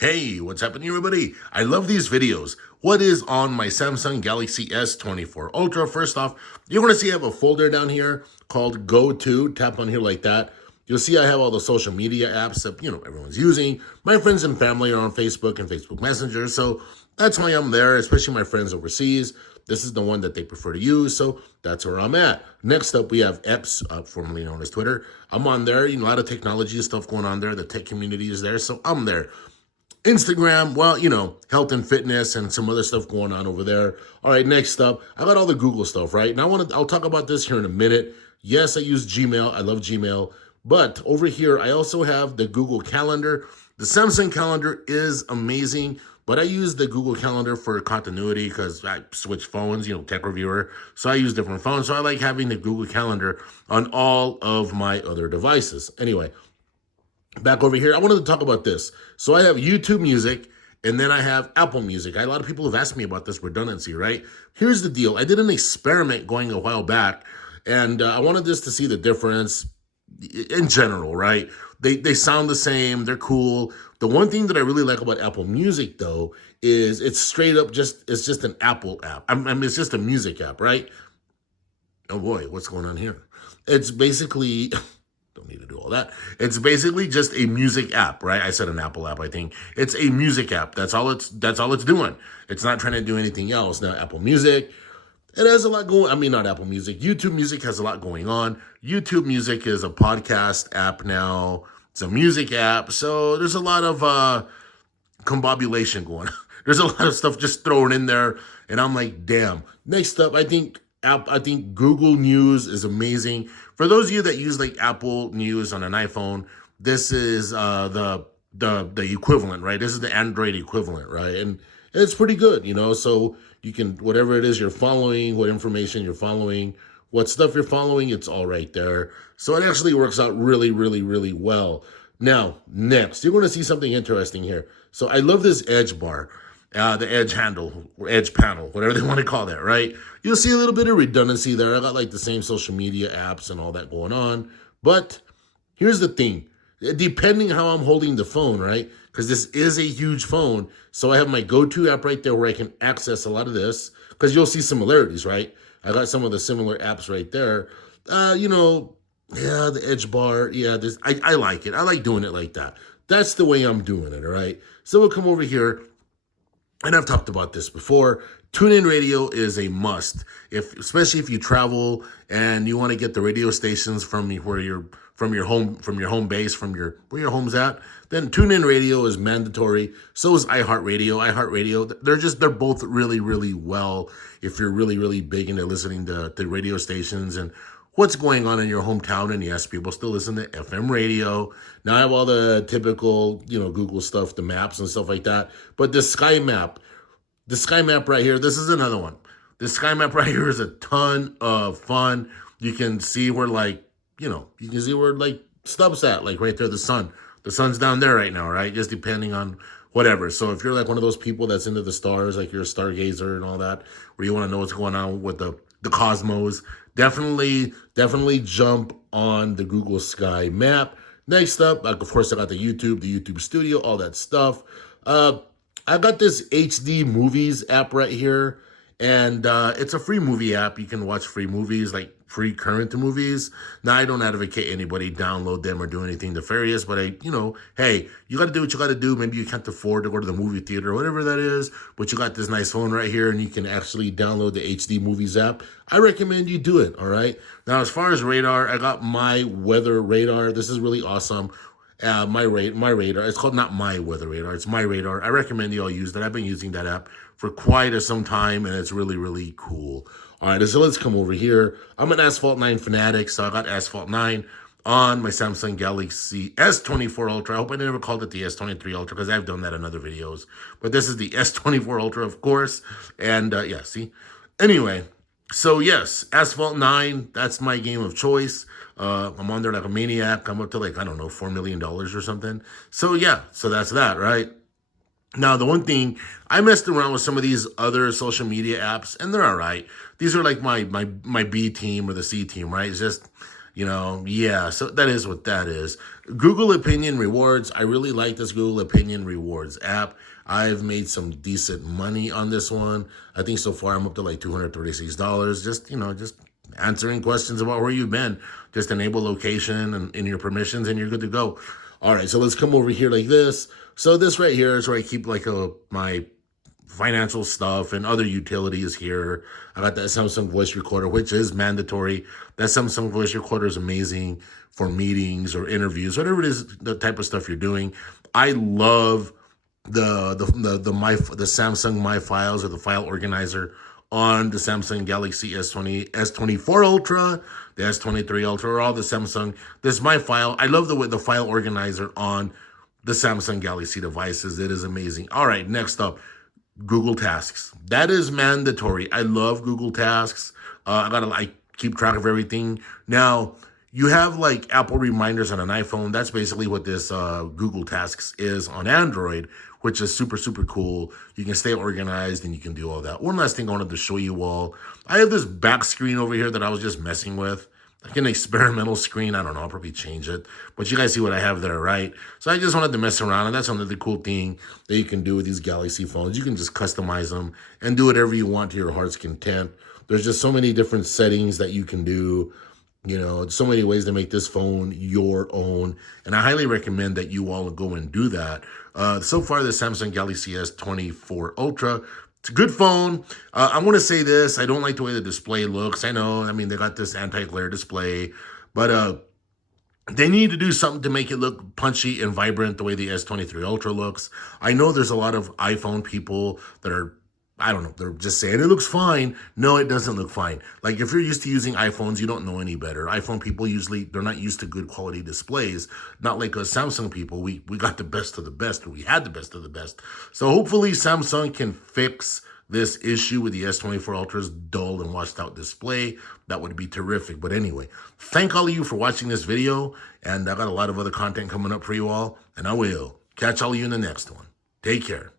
Hey, what's happening, everybody? I love these videos. What is on my Samsung Galaxy S24 Ultra? First off, you're going to see I have a folder down here called Go To. Tap on here like that. You'll see I have all the social media apps that, everyone's using. My friends and family are on Facebook and Facebook Messenger, so that's why I'm there, especially my friends overseas. This is the one that they prefer to use, so that's where I'm at. Next up, we have X, formerly known as Twitter. I'm on there. A lot of technology stuff going on there. The tech community is there, so I'm there. Instagram, well, health and fitness and some other stuff going on over there. All right, next up, I got all the Google stuff, right? And I'll talk about this here in a minute. Yes, I use Gmail. I love Gmail. But over here, I also have the Google Calendar. The Samsung Calendar is amazing, but I use the Google Calendar for continuity because I switch phones, tech reviewer. So I use different phones. So I like having the Google Calendar on all of my other devices. Anyway, back over here, I wanted to talk about this. So I have YouTube Music, and then I have Apple Music. A lot of people have asked me about this redundancy, right? Here's the deal. I did an experiment going a while back, and I wanted this to see the difference in general, right? They sound the same. They're cool. The one thing that I really like about Apple Music, though, is it's straight up it's just an Apple app. I mean, it's just a music app, right? Oh, boy, what's going on here? It's basically... Don't need to do all that. It's basically just a music app, right? I said an Apple app, I think. It's a music app. That's all it's doing. It's not trying to do anything else. Now, Apple Music, it has a lot going. I mean, not Apple Music. YouTube Music has a lot going on. YouTube Music is a podcast app now. It's a music app. So there's a lot of combobulation going on. There's a lot of stuff just thrown in there. And I'm like, damn. Next up, I think Google News is amazing. For those of you that use like Apple News on an iPhone, this is the equivalent, right? This is the Android equivalent, right? And it's pretty good, so you can, whatever it is you're following, what information you're following, what stuff you're following, it's all right there. So it actually works out really, really, really well. Now, next, you're going to see something interesting here. So I love this Edge bar. The edge handle, or edge panel, whatever they want to call that, right? You'll see a little bit of redundancy there. I got like the same social media apps and all that going on. But here's the thing. Depending how I'm holding the phone, right? Because this is a huge phone. So I have my go-to app right there where I can access a lot of this. Because you'll see similarities, right? I got some of the similar apps right there. The edge bar. Yeah, I like it. I like doing it like that. That's the way I'm doing it, all right? So we'll come over here. And I've talked about this before. TuneIn Radio is a must, especially if you travel and you want to get the radio stations from your home base, where your home's at. Then TuneIn Radio is mandatory. So is iHeartRadio. They're both really, really well if you're really, really big into listening to radio stations and what's going on in your hometown. And yes, people still listen to FM radio. Now I have all the typical, Google stuff, the maps and stuff like that. But the Sky Map right here, this is another one. The Sky Map right here is a ton of fun. You can see where Stubb's at, like right there, the sun. The sun's down there right now, right? Just depending on whatever. So if you're like one of those people that's into the stars, like you're a stargazer and all that, where you want to know what's going on with the cosmos, definitely jump on the Google Sky Map. Next up, of course, I got the YouTube Studio, all that stuff. I got this HD Movies app right here, and it's a free movie app. You can watch free movies, like free current movies. Now, I don't advocate anybody download them or do anything nefarious, but hey, you got to do what you got to do. Maybe you can't afford to go to the movie theater or whatever that is, but you got this nice phone right here, and you can actually download the HD Movies app. I recommend you do it, all right? Now, as far as radar, I got My Weather Radar. This is really awesome. My radar. It's called not My Weather Radar. It's My Radar. I recommend you all use that. I've been using that app for quite some time, and it's really, really cool. All right, so let's come over here. I'm an Asphalt 9 fanatic, so I got Asphalt 9 on my Samsung Galaxy S24 Ultra. I hope I never called it the S23 Ultra because I've done that in other videos. But this is the S24 Ultra, of course. And yeah, see? Anyway, so yes, Asphalt 9, that's my game of choice. I'm on there like a maniac. I'm up to like, I don't know, $4 million or something. So yeah, so that's that, right? Now, the one thing, I messed around with some of these other social media apps, and they're all right. These are like my B team or the C team, right? It's just, Yeah, so that is what that is. Google Opinion Rewards. I really like this Google Opinion Rewards app. I've made some decent money on this one. I think so far I'm up to like $236. Just answering questions about where you've been. Just enable location and in your permissions and you're good to go. All right, so let's come over here like this. So this right here is where I keep like my financial stuff and other utilities here. I got that Samsung voice recorder, which is mandatory. That Samsung voice recorder is amazing for meetings or interviews, whatever it is, the type of stuff you're doing. I love the Samsung My Files or the file organizer on the Samsung Galaxy S24 Ultra, the S23 Ultra, or all the Samsung. This My File. I love the file organizer on the Samsung Galaxy devices. It is amazing. All right, next up, Google Tasks. That is mandatory. I love Google Tasks. I keep track of everything. Now, you have like Apple reminders on an iPhone. That's basically what this Google Tasks is on Android, which is super, super cool. You can stay organized and you can do all that. One last thing I wanted to show you all. I have this back screen over here that I was just messing with. Like an experimental screen. I don't know. I'll probably change it. But you guys see what I have there, right? So I just wanted to mess around. And that's another cool thing that you can do with these Galaxy phones. You can just customize them and do whatever you want to your heart's content. There's just so many different settings that you can do. So many ways to make this phone your own. And I highly recommend that you all go and do that. So far, the Samsung Galaxy S24 Ultra, it's a good phone. I'm going to say this. I don't like the way the display looks. I know, they got this anti-glare display, but they need to do something to make it look punchy and vibrant the way the S23 Ultra looks. I know there's a lot of iPhone people that are, I don't know, they're just saying it looks fine. No, it doesn't look fine. Like if you're used to using iPhones, you don't know any better. iPhone people usually, they're not used to good quality displays. Not like us Samsung people, we got the best of the best, or we had the best of the best. So hopefully Samsung can fix this issue with the S24 Ultra's dull and washed out display. That would be terrific. But anyway, thank all of you for watching this video. And I got a lot of other content coming up for you all. And I will catch all of you in the next one. Take care.